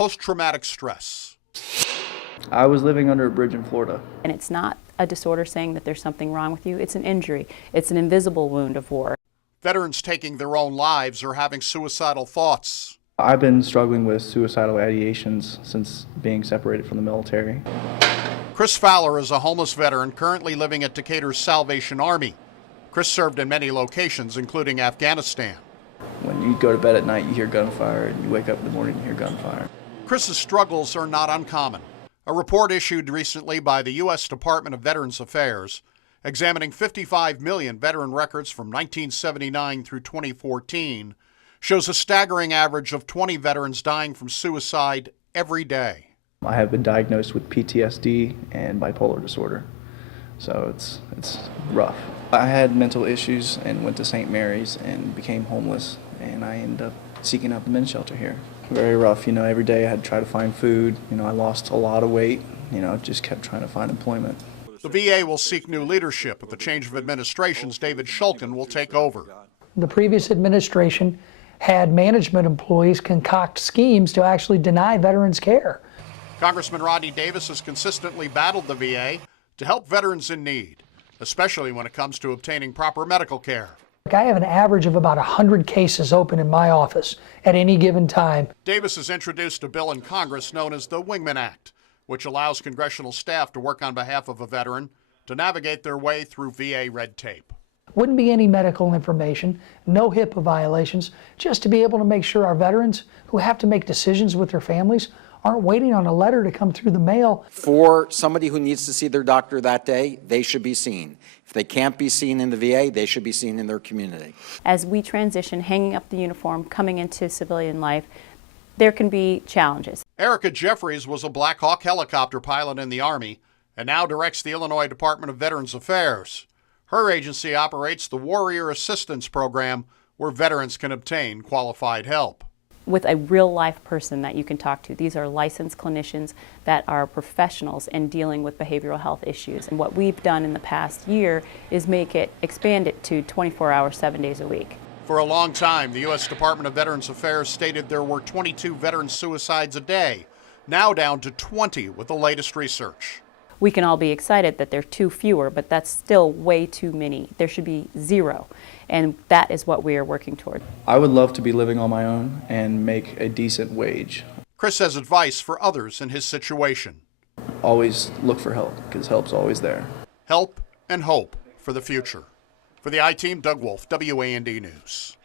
post-traumatic stress. I was living under a bridge in Florida. And it's not a disorder saying that there's something wrong with you. It's an injury. It's an invisible wound of war. Veterans taking their own lives or having suicidal thoughts. I've been struggling with suicidal ideations since being separated from the military. Chris Fowler is a homeless veteran currently living at Decatur's Salvation Army. Chris served in many locations, including Afghanistan. When you go to bed at night, you hear gunfire, and you wake up in the morning, you hear gunfire. Chris's struggles are not uncommon. A report issued recently by the U.S. Department of Veterans Affairs, examining 55 million veteran records from 1979 through 2014, shows a staggering average of 20 veterans dying from suicide every day. I have been diagnosed with PTSD and bipolar disorder, so it's rough. I had mental issues and went to St. Mary's and became homeless, and I ended up seeking out the men's shelter here. Very rough, every day I had to try to find food. I lost a lot of weight, just kept trying to find employment. The VA will seek new leadership. With the change of administrations, David Shulkin will take over. The previous administration had management employees concoct schemes to actually deny veterans care. Congressman Rodney Davis has consistently battled the VA to help veterans in need, especially when it comes to obtaining proper medical care. I have an average of about 100 cases open in my office at any given time. Davis has introduced a bill in Congress known as the Wingman Act, which allows congressional staff to work on behalf of a veteran to navigate their way through VA red tape. Wouldn't be any medical information, no HIPAA violations, just to be able to make sure our veterans who have to make decisions with their families aren't waiting on a letter to come through the mail. For somebody who needs to see their doctor that day, they should be seen. If they can't be seen in the VA, they should be seen in their community. As we transition, hanging up the uniform, coming into civilian life, there can be challenges. Erica Jeffries was a Black Hawk helicopter pilot in the Army and now directs the Illinois Department of Veterans Affairs. Her agency operates the Warrior Assistance Program, where veterans can obtain qualified help. With a real-life person that you can talk to. These are licensed clinicians that are professionals in dealing with behavioral health issues. And what we've done in the past year is expand it to 24 hours, 7 days a week. For a long time, the U.S. Department of Veterans Affairs stated there were 22 veteran suicides a day, now down to 20 with the latest research. We can all be excited that there are 2 fewer, but that's still way too many. There should be 0, and that is what we are working toward. I would love to be living on my own and make a decent wage. Chris has advice for others in his situation. Always look for help, because help's always there. Help and hope for the future. For the I-Team, Doug Wolfe, WAND News.